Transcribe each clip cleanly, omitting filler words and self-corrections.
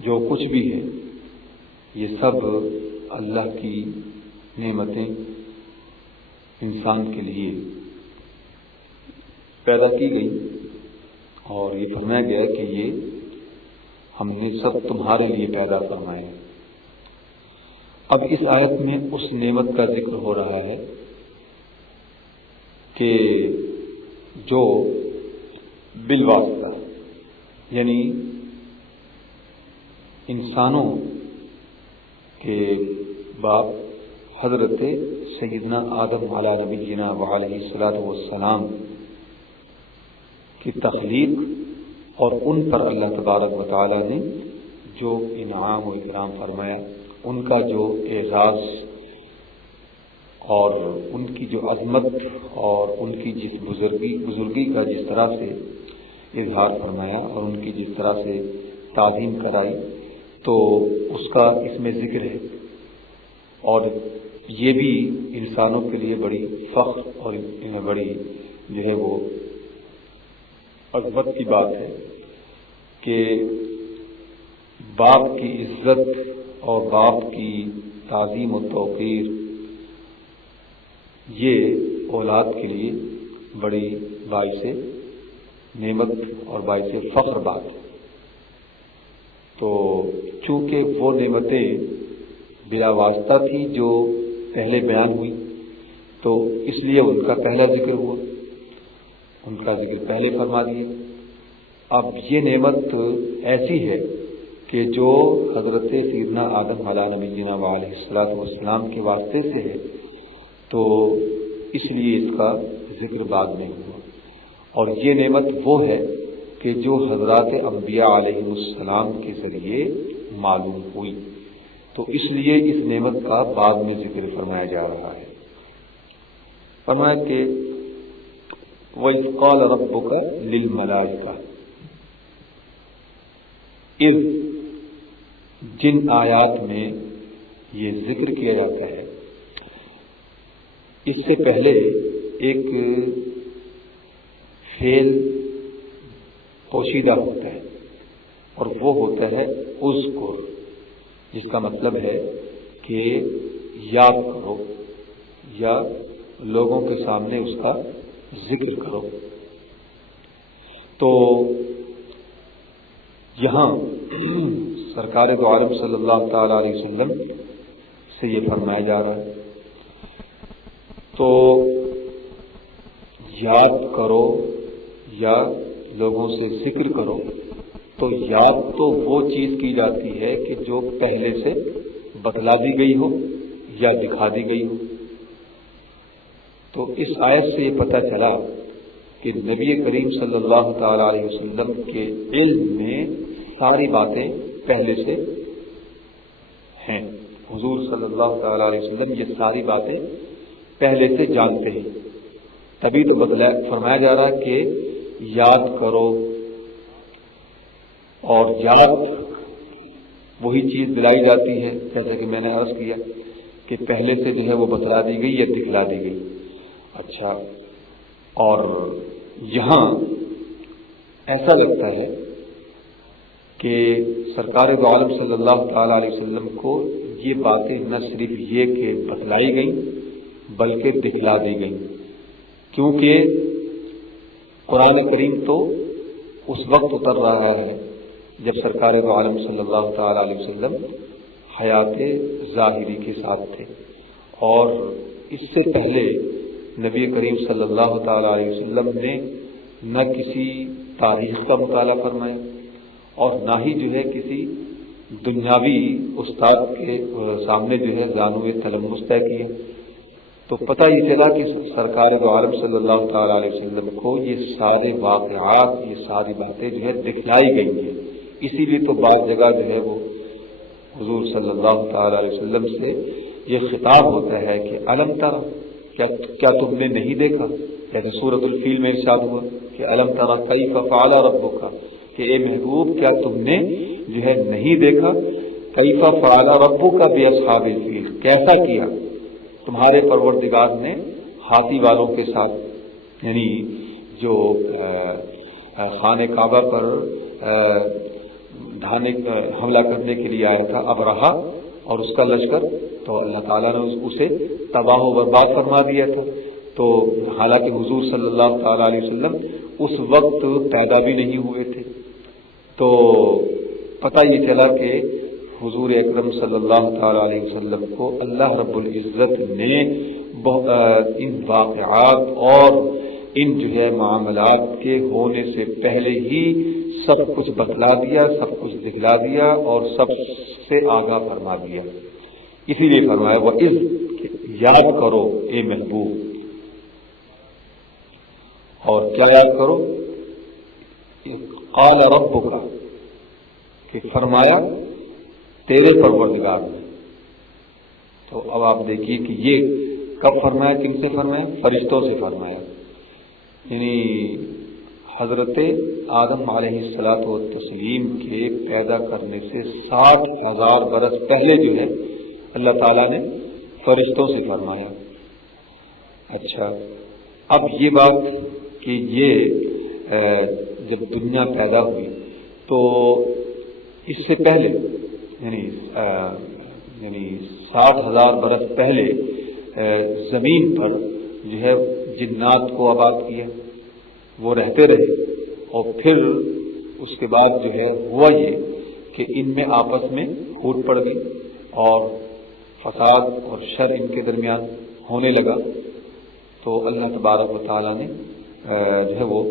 جو کچھ بھی ہے یہ سب اللہ کی نعمتیں انسان کے لیے پیدا کی گئی، اور یہ فرمایا گیا کہ یہ ہم نے سب تمہارے لیے پیدا فرمائے۔ اب اس آیت میں اس نعمت کا ذکر ہو رہا ہے کہ جو بالواسطہ یعنی انسانوں کے باپ حضرت سیدنا آدم علیہ نبینا وعلیہ الصلوۃ والسلام کی تخلیق اور ان پر اللہ تبارک و تعالی نے جو انعام و اکرام فرمایا، ان کا جو اعزاز اور ان کی جو عظمت اور ان کی جس بزرگی کا جس طرح سے اظہار فرمایا اور ان کی جس طرح سے تعظیم کرائی، تو اس کا اس میں ذکر ہے، اور یہ بھی انسانوں کے لیے بڑی فخر اور بڑی جو ہے وہ عظمت کی بات ہے کہ باپ کی عزت اور باپ کی تعظیم و توقیر یہ اولاد کے لیے بڑی باعث نعمت اور باعث فخر بات ہے۔ تو چونکہ وہ نعمتیں بلا واسطہ تھی جو پہلے بیان ہوئی، تو اس لیے ان کا پہلا ذکر ہوا، ان کا ذکر پہلے فرما دیا۔ اب یہ نعمت ایسی ہے کہ جو حضرت سیدنا آدم علیہ نبینا علیہ الصلوۃ والسلام کے واسطے سے ہے، تو اس لیے اس کا ذکر بعد میں ہوا، اور یہ نعمت وہ ہے کہ جو حضرات انبیاء علیہ السلام کے ذریعے معلوم ہوئی، تو اس لیے اس نعمت کا بعد میں ذکر فرمایا جا رہا ہے۔ فرمایا کہ وَإِذْ قَالَ رَبُّكَ لِلْمَلَائِكَةِ، جن آیات میں یہ ذکر کیا جاتا ہے، اس سے پہلے ایک فعل پوشیدہ ہوتا ہے، اور وہ ہوتا ہے اذکر، جس کا مطلب ہے کہ یاد کرو یا لوگوں کے سامنے اس کا ذکر کرو۔ تو یہاں سرکار دو عالم صلی اللہ تعالی علیہ وسلم سے یہ فرمایا جا رہا ہے، تو یاد کرو یا لوگوں سے ذکر کرو، تو یاد تو وہ چیز کی جاتی ہے کہ جو پہلے سے بتلا دی گئی ہو یا دکھا دی گئی ہو۔ تو اس آیت سے یہ پتہ چلا کہ نبی کریم صلی اللہ تعالی علیہ وسلم کے علم میں ساری باتیں پہلے سے ہیں، حضور صلی اللہ تعالی علیہ وسلم یہ ساری باتیں پہلے سے جانتے ہیں، تبھی تو فرمایا جا رہا کہ یاد کرو، اور یاد وہی چیز دلائی جاتی ہے جیسا کہ میں نے عرض کیا کہ پہلے سے جو ہے وہ بتلا دی گئی یا دکھلا دی گئی۔ اچھا، اور یہاں ایسا لگتا ہے کہ سرکار دو عالم صلی اللہ تعالی علیہ وسلم کو یہ باتیں نہ صرف یہ کہ بتلائی گئیں بلکہ دکھلا دی گئیں، کیونکہ قرآن کریم تو اس وقت اتر رہا ہے جب سرکار دو عالم صلی اللہ تعالی علیہ وسلم حیات ظاہری کے ساتھ تھے، اور اس سے پہلے نبی کریم صلی اللہ تعالی علیہ وسلم نے نہ کسی تاریخ کا مطالعہ فرمایا اور نہ ہی جو ہے کسی دنیاوی استاد کے سامنے جو ہے زانوِ تلمس طے کیے، تو پتہ یہ چلا کہ سرکار دو عالم صلی اللہ تعالی علیہ وسلم کو یہ سارے واقعات، یہ ساری باتیں جو ہے دکھلائی گئی ہیں۔ اسی لیے تو بعض جگہ جو ہے وہ حضور صلی اللہ تعالی علیہ وسلم سے یہ خطاب ہوتا ہے کہ الم ترى، کیا تم نے نہیں دیکھا، جیسے سورۃ الفیل میں ارشاد ہوا کہ الم ترى کیف فعل ربک، کہ اے محبوب کیا تم نے جو ہے نہیں دیکھا کیف فعل ربک باصحاب الفیل، کیسا کیا تمہارے پروردگار نے ہاتھی والوں کے ساتھ، یعنی جو خانہ کعبہ پر حملہ کرنے کے لیے آیا تھا ابرہا اور اس کا لشکر، تو اللہ تعالیٰ نے اسے تباہ و برباد فرما دیا تھا۔ تو حالانکہ حضور صلی اللہ تعالیٰ علیہ وسلم اس وقت پیدا بھی نہیں ہوئے تھے، تو پتہ یہ چلا کہ حضور اکرم صلی اللہ تعالیٰ علیہ وسلم کو اللہ رب العزت نے ان واقعات اور ان معاملات کے ہونے سے پہلے ہی سب کچھ بتلا دیا، سب کچھ دکھلا دیا اور سب سے آگاہ فرما دیا۔ اسی لیے فرمایا وَإِذْ یاد کرو اے محبوب، اور کیا یاد کرو؟ قال ربک، کہ فرمایا تیرے پروردگار نے۔ تو اب آپ دیکھیے کہ یہ کب فرمایا، کن سے فرمایا؟ فرشتوں سے فرمایا، یعنی حضرت آدم علیہ الصلاۃ والتسلیم کے پیدا کرنے سے 60,000 برس پہلے اللہ تعالیٰ نے فرشتوں سے فرمایا۔ اچھا، اب یہ بات کہ یہ جب دنیا پیدا ہوئی تو اس سے پہلے یعنی 60,000 برس پہلے زمین پر جنات کو آباد کیا، وہ رہتے رہے، اور پھر اس کے بعد ہوا یہ کہ ان میں آپس میں پھوٹ پڑ گئی اور فساد اور شر ان کے درمیان ہونے لگا۔ تو اللہ تبارک و تعالیٰ نے وہ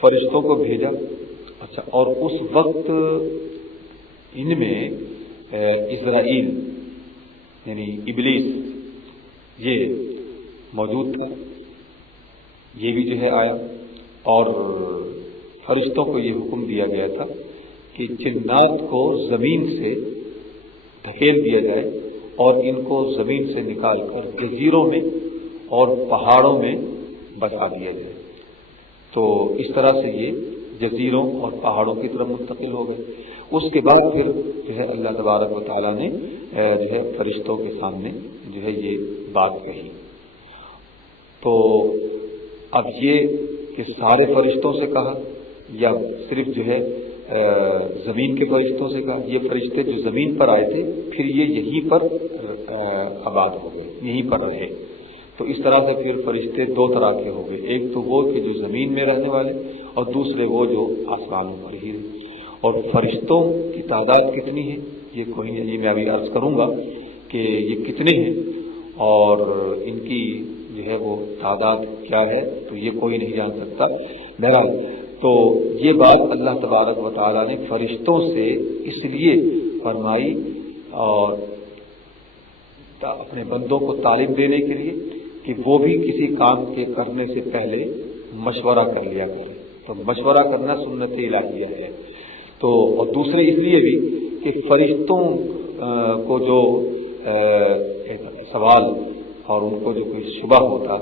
فرشتوں کو بھیجا۔ اچھا، اور اس وقت ان میں اسرائیل یعنی ابلیس یہ موجود تھا، یہ بھی آیا، اور فرشتوں کو یہ حکم دیا گیا تھا کہ جنات کو زمین سے دھکیل دیا جائے اور ان کو زمین سے نکال کر جزیروں میں اور پہاڑوں میں بسا دیا جائے۔ تو اس طرح سے یہ جزیروں اور پہاڑوں کی طرف منتقل ہو گئے۔ اس کے بعد پھر اللہ تبارک و تعالیٰ نے فرشتوں کے سامنے یہ بات کہی۔ تو اب یہ کہ سارے فرشتوں سے کہا یا صرف زمین کے فرشتوں سے کہا؟ یہ فرشتے جو زمین پر آئے تھے پھر یہ یہیں پر آباد ہو گئے، یہیں پر رہے۔ تو اس طرح سے پھر فرشتے دو طرح کے ہو گئے، ایک تو وہ کہ جو زمین میں رہنے والے، اور دوسرے وہ جو آسمانوں پر ہی رہے۔ اور فرشتوں کی تعداد کتنی ہے یہ کوئی نہیں، میں ابھی عرض کروں گا کہ یہ کتنے ہیں اور ان کی وہ تعداد کیا ہے، تو یہ کوئی نہیں جان سکتا۔ بہرحال تو یہ بات اللہ تبارک و تعالیٰ نے فرشتوں سے اس لیے فرمائی اور اپنے بندوں کو تعلیم دینے کے لیے کہ وہ بھی کسی کام کے کرنے سے پہلے مشورہ کر لیا کرے۔ تو مشورہ کرنا سنت الہیہ ہے۔ تو اور دوسرے اس لیے بھی کہ فرشتوں کو جو سوال اور ان کو جو کوئی شبہ ہوتا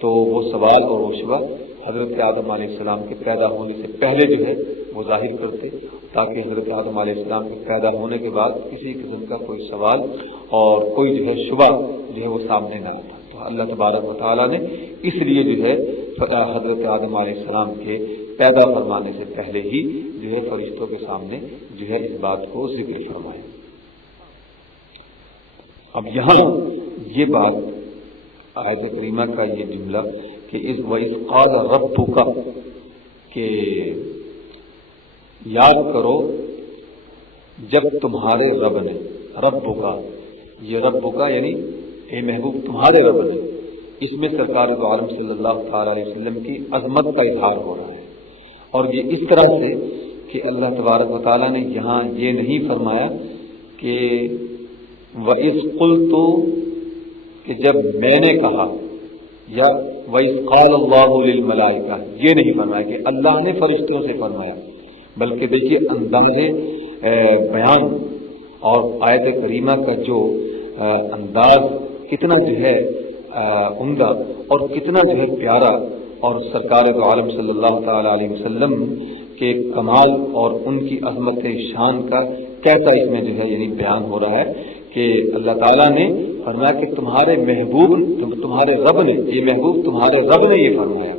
تو وہ سوال اور وہ شبہ حضرت آدم علیہ السلام کے پیدا ہونے سے پہلے وہ ظاہر کرتے، تاکہ حضرت آدم علیہ السلام کے پیدا ہونے کے بعد کسی قسم کا کوئی سوال اور کوئی شبہ وہ سامنے نہ آتا۔ تو اللہ تبارک و تعالیٰ نے اس لیے حضرت آدم علیہ السلام کے پیدا فرمانے سے پہلے ہی فرشتوں کے سامنے اس بات کو ذکر فرمایا۔ اب یہاں یہ بات آیت کریمہ کا یہ جملہ کہ وَإِذْ قَالَ رَبُّكَ، کہ یاد کرو جب تمہارے رب نے، ربک، یہ ربک یعنی اے محبوب تمہارے رب نے، اس میں سرکار دو عالم صلی اللہ تعالی علیہ وسلم کی عظمت کا اظہار ہو رہا ہے، اور یہ اس طرح سے کہ اللہ تبارک و تعالیٰ نے یہاں یہ نہیں فرمایا کہ وَإِذْ قُلْتُ، کہ جب میں نے کہا، یا وَإِذْ قَالَ اللَّهُ لِلْمَلَائِكَةِ، یہ نہیں فرمایا کہ اللہ نے فرشتوں سے فرمایا، بلکہ دیکھیے انداز بیان اور آیت کریمہ کا جو انداز کتنا عمدہ اور کتنا پیارا، اور سرکار دو عالم صلی اللہ تعالی علیہ وسلم کے کمال اور ان کی عظمت شان کا کیسا اس میں یعنی بیان ہو رہا ہے کہ اللہ تعالیٰ نے فرمایا کہ تمہارے محبوب، تمہارے رب نے، یہ محبوب تمہارے رب نے یہ فرمایا۔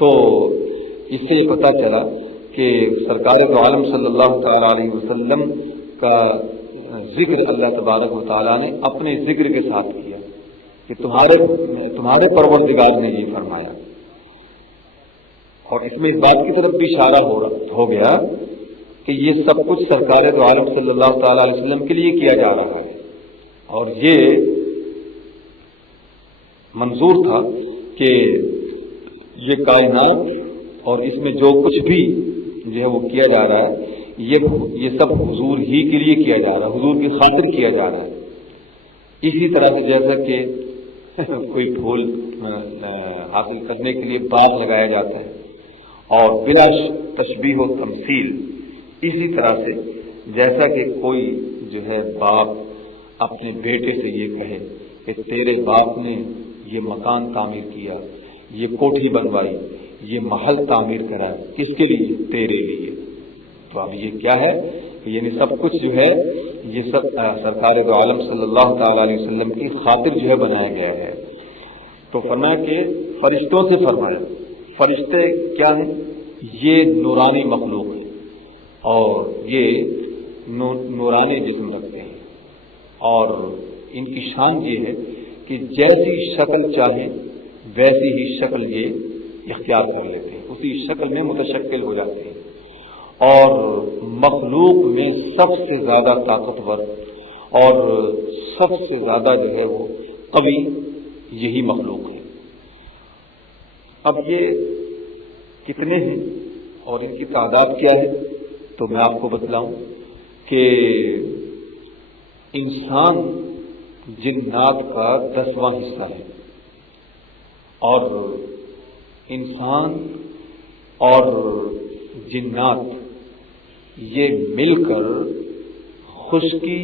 تو اس سے یہ پتہ چلا کہ سرکار دو عالم صلی اللہ تعالی علیہ وسلم کا ذکر اللہ تبارک و تعالیٰ نے اپنے ذکر کے ساتھ کیا کہ تمہارے پروردگار نے یہ فرمایا، اور اس میں اس بات کی طرف بھی اشارہ ہو گیا کہ یہ سب کچھ سرکار دو عالم صلی اللہ تعالی علیہ وسلم کے لیے کیا جا رہا ہے، اور یہ منظور تھا کہ یہ کائنات اور اس میں جو کچھ بھی جو ہے وہ کیا جا رہا ہے یہ سب حضور ہی کے لیے کیا جا رہا ہے، حضور کی خاطر کیا جا رہا ہے۔ اسی طرح سے جیسا کہ کوئی پھول حاصل کرنے کے لیے باغ لگایا جاتا ہے اور بلا تشبیہ و تمثیل، اسی طرح سے جیسا کہ کوئی جو ہے باپ اپنے بیٹے سے یہ کہے کہ تیرے باپ نے یہ مکان تعمیر کیا، یہ کوٹھی بنوائی، یہ محل تعمیر کرا، کس کے لیے؟ تیرے لیے۔ تو اب یہ کیا ہے؟ یعنی سب کچھ جو ہے یہ سب سرکار دو عالم صلی اللہ تعالی علیہ وسلم کی خاطر جو ہے بنایا گیا ہے۔ تو فرمایا کہ فرشتوں سے فرمایا، فرشتے کیا ہیں؟ یہ نورانی مخلوق ہے اور یہ نورانی جسم رکھتے ہیں، اور ان کی شان یہ ہے کہ جیسی شکل چاہیں ویسی ہی شکل یہ اختیار کر لیتے ہیں، اسی شکل میں متشکل ہو جاتے ہیں، اور مخلوق میں سب سے زیادہ طاقتور اور سب سے زیادہ جو ہے وہ قوی یہی مخلوق ہے۔ اب یہ کتنے ہیں اور ان کی تعداد کیا ہے؟ تو میں آپ کو بتلاؤں کہ انسان جنات کا 10واں حصہ ہے، اور انسان اور جنات یہ مل کر خشکی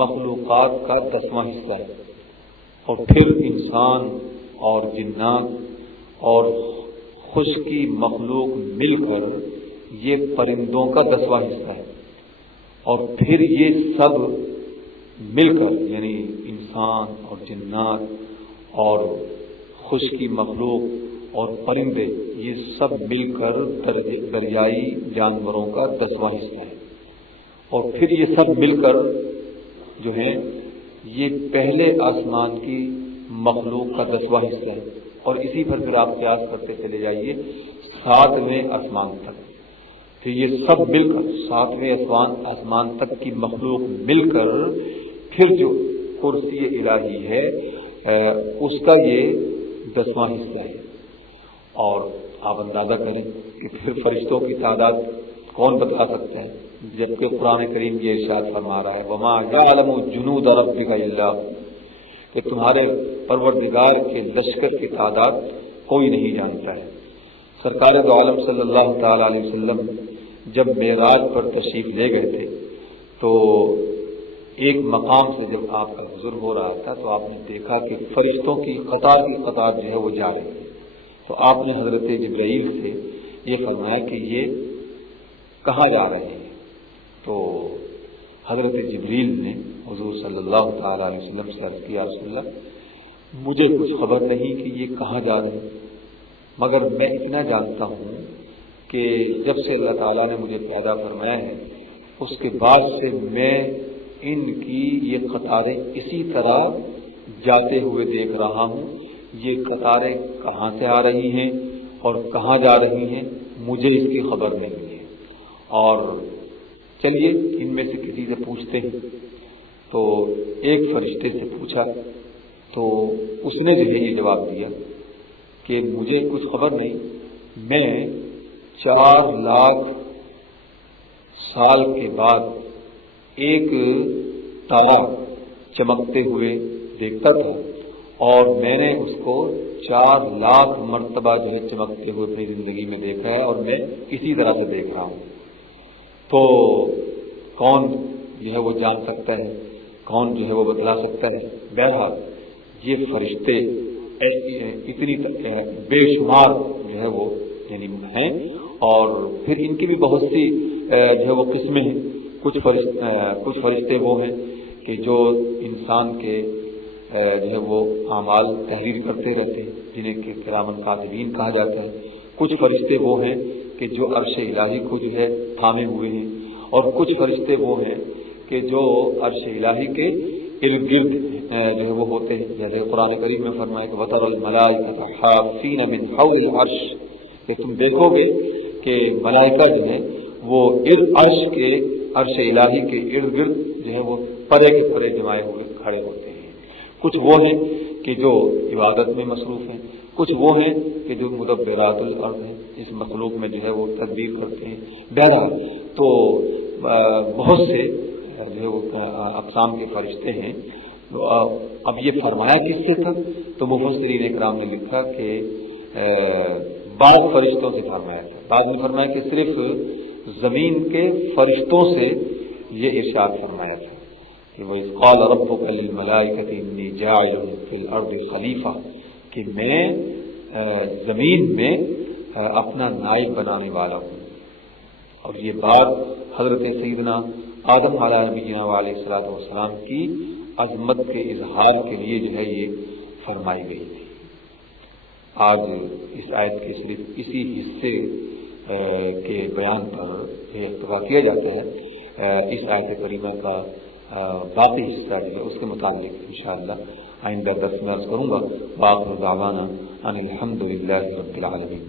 مخلوقات کا 10واں حصہ ہے، اور پھر انسان اور جنات اور خشکی مخلوق مل کر یہ پرندوں کا 10واں حصہ ہے، اور پھر یہ سب مل کر یعنی انسان اور جنات اور خشکی مخلوق اور پرندے یہ سب مل کر دریائی جانوروں کا 10واں حصہ ہے، اور پھر یہ سب مل کر جو ہیں یہ پہلے آسمان کی مخلوق کا 10واں حصہ ہے، اور اسی پر پھر آپ قیاس کرتے چلے جائیے 7ویں آسمان تک، تو یہ سب مل کر 7ویں آسمان تک کی مخلوق مل کر پھر جو کرسی الہی ہے اس کا یہ 10واں حصہ ہے۔ اور آپ اندازہ کریں کہ پھر فرشتوں کی تعداد کون بتا سکتے ہیں، جبکہ قرآن کریم یہ ارشاد فرما رہا ہے وَمَا يَعْلَمُ جُنُودَ رَبِّكَ إِلَّا هُوَ، کہ تمہارے پروردگار کے لشکر کی تعداد کوئی نہیں جانتا ہے۔ سرکار دو عالم صلی اللہ تعالی علیہ وسلم جب معراج پر تشریف لے گئے تھے تو ایک مقام سے جب آپ کا گزر ہو رہا تھا تو آپ نے دیکھا کہ فرشتوں کی قطار جو ہے وہ جا رہی تھی، تو آپ نے حضرت جبرائیل سے یہ فرمایا کہ یہ کہاں جا رہے ہیں؟ تو حضرت جبریل نے حضور صلی اللہ تعالی علیہ وسلم سے عرض کیا رسول اللہ مجھے کچھ خبر نہیں کہ یہ کہاں جا رہے ہیں، مگر میں اتنا جانتا ہوں کہ جب سے اللہ تعالیٰ نے مجھے پیدا فرمایا ہے اس کے بعد سے میں ان کی یہ قطاریں اسی طرح جاتے ہوئے دیکھ رہا ہوں، یہ قطاریں کہاں سے آ رہی ہیں اور کہاں جا رہی ہیں مجھے اس کی خبر نہیں ہے، اور چلیے ان میں سے کسی سے پوچھتے ہیں۔ تو ایک فرشتے سے پوچھا تو اس نے جو ہے یہ جواب دیا کہ مجھے کچھ خبر نہیں، میں 4 لاکھ سال کے بعد ایک تارا چمکتے ہوئے دیکھتا تھا، اور میں نے اس کو 4 لاکھ مرتبہ جو ہے چمکتے ہوئے اپنی زندگی میں دیکھا ہے، اور میں اسی طرح سے دیکھ رہا ہوں۔ تو کون جو ہے وہ جان سکتا ہے، کون جو ہے وہ بتلا سکتا ہے؟ بہرحال یہ فرشتے اتنی بے شمار جو ہے وہ یعنی ہیں، اور پھر ان کی بھی بہت سی جو ہے وہ قسمیں ہیں۔ کچھ فرشتے وہ ہیں کہ جو انسان کے جو ہے وہ اعمال تحریر کرتے رہتے ہیں، جنہیں کہ کرامن کاتبین کہا جاتا ہے۔ کچھ فرشتے وہ ہیں کہ جو عرش الہی کو جو ہے تھامے ہوئے ہیں، اور کچھ فرشتے وہ ہیں کہ جو عرش الہی کے ارد گرد جو ہے وہ ہوتے ہیں، جیسے قرآن کریم میں فرمایا کہ وَتَرَى الْمَلَائِكَةَ حَافِّينَ مِنْ حَوْلِ الْعَرْشِ، کہ تم دیکھو گے کہ ملائکہ جو ہیں وہ عرش الہی کے ارد گرد جو ہے وہ پرے کے پرے جمائے ہوئے کھڑے ہوتے ہیں۔ کچھ وہ ہیں کہ جو عبادت میں مصروف ہیں، کچھ وہ ہیں کہ جو مدبرات الارض ہیں، اس مخلوق میں جو ہے وہ تدبیر کرتے ہیں۔ بہرحال تو بہت سے جو ہے وہ اقسام کے فرشتے ہیں۔ اب یہ فرمایا کس سے تھا؟ تو مفسرین اکرام نے لکھا کہ بعض فرشتوں سے فرمایا تھا، بعض نے فرمایا کہ صرف زمین کے فرشتوں سے یہ ارشاد فرمایا تھا کہ وَإِذْ قَالَ رَبُّكَ لِلْمَلَائِكَةِ إِنِّي جَاعِلٌ فِي الْأَرْضِ خَلِيفَةً، کہ میں زمین میں اپنا نائب بنانے والا ہوں۔ اور یہ بات حضرت سیدنا آدم علیہ نبینا علیہ الصلوۃ والسلام کی عظمت کے اظہار کے لیے جو ہے یہ فرمائی گئی تھی۔ آج اس آیت کے صرف اسی حصے کے بیان پر اکتفا کیا جاتا ہے۔ اس آیت کریمہ کا باقی حصہ جو ہے اس کے متعلق انشاءاللہ آئندہ درس میں عرض کروں گا۔ وآخر دعوانا ان الحمد للہ رب العالمین۔